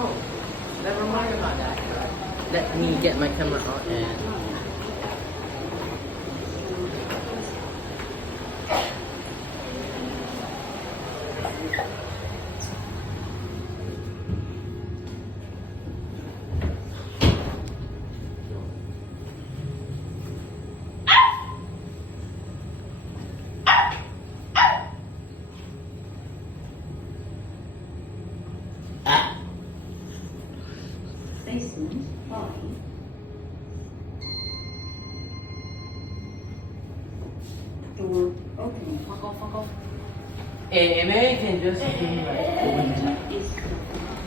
Oh, never mind about that. Let me get my camera out and. Basement 5. Door opening. Fuck off. Hey, maybe you can just do like. Is